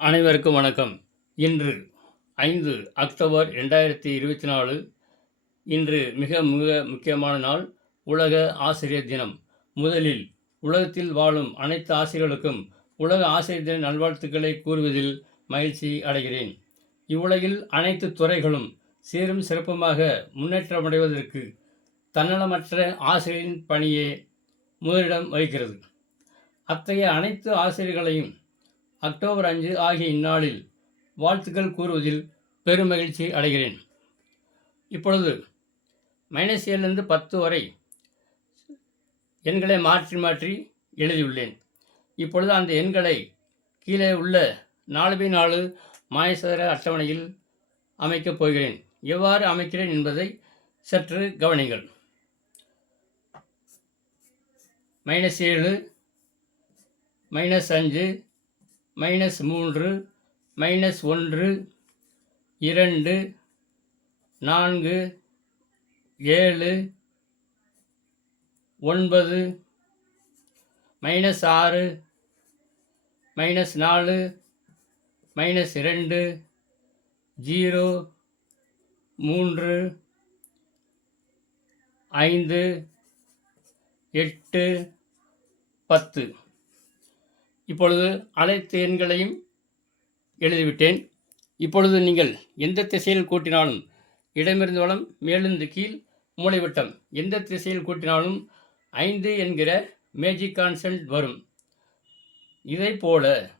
அனைவருக்கும் வணக்கம். இன்று ஐந்து அக்டோபர் ரெண்டாயிரத்தி இருபத்தி நாலு இன்று மிக மிக முக்கியமான நாள் உலக ஆசிரியர் தினம். முதலில் உலகத்தில் வாழும் அனைத்து ஆசிரியர்களுக்கும் உலக ஆசிரியர் தின நல்வாழ்த்துக்களை கூறுவதில் மகிழ்ச்சி அடைகிறேன். இவ்வுலகில் அனைத்து துறைகளும் சீரும் சிறப்புமாக முன்னேற்றமடைவதற்கு தன்னலமற்ற ஆசிரியரின் பணியே முதலிடம் வகிக்கிறது. அத்தகைய அனைத்து ஆசிரியர்களையும் அக்டோபர் அஞ்சு ஆகிய இந்நாளில் வாழ்த்துக்கள் கூறுவதில் பெருமகிழ்ச்சி அடைகிறேன். இப்பொழுது மைனஸ் ஏழுலேருந்து பத்து வரை எண்களை மாற்றி மாற்றி எழுதியுள்ளேன். இப்பொழுது அந்த எண்களை கீழே உள்ள நாலு பை நாலு மாயசதுர அட்டவணையில் அமைக்கப் போகிறேன். எவ்வாறு அமைக்கிறேன் என்பதை சற்று கவனிங்கள் மைனஸ் ஏழு மைனஸ் அஞ்சு மைனஸ் மூன்று மைனஸ் ஒன்று இரண்டு நான்கு ஏழு ஒன்பது மைனஸ் ஆறு மைனஸ் நாலு மைனஸ் இரண்டு ஜீரோ மூன்று ஐந்து எட்டு பத்து. இப்பொழுது அனைத்து எண்களையும் எழுதிவிட்டேன். இப்பொழுது நீங்கள் எந்த திசையில் கூட்டினாலும் இடமிருந்து வளம் மேலிருந்து கீழ் மூளைவிட்டம் எந்த திசையில் கூட்டினாலும் ஐந்து என்கிற மேஜிக் கான்சன்ட் வரும். இதை போல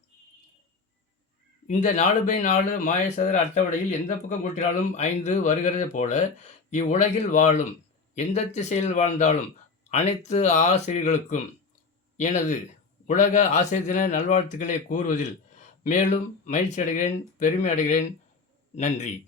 இந்த நாலு பை நாலு மாயசதுர அட்டவணையில் எந்த பக்கம் கூட்டினாலும் ஐந்து வருகிறது போல இவ்வுலகில் வாழும் எந்த திசையில் வாழ்ந்தாலும் அனைத்து ஆசிரியர்களுக்கும் எனது உலக ஆசை தின நல்வாழ்த்துக்களை கூறுவதில் மேலும் மகிழ்ச்சி அடைகிறேன் பெருமை அடைகிறேன். நன்றி.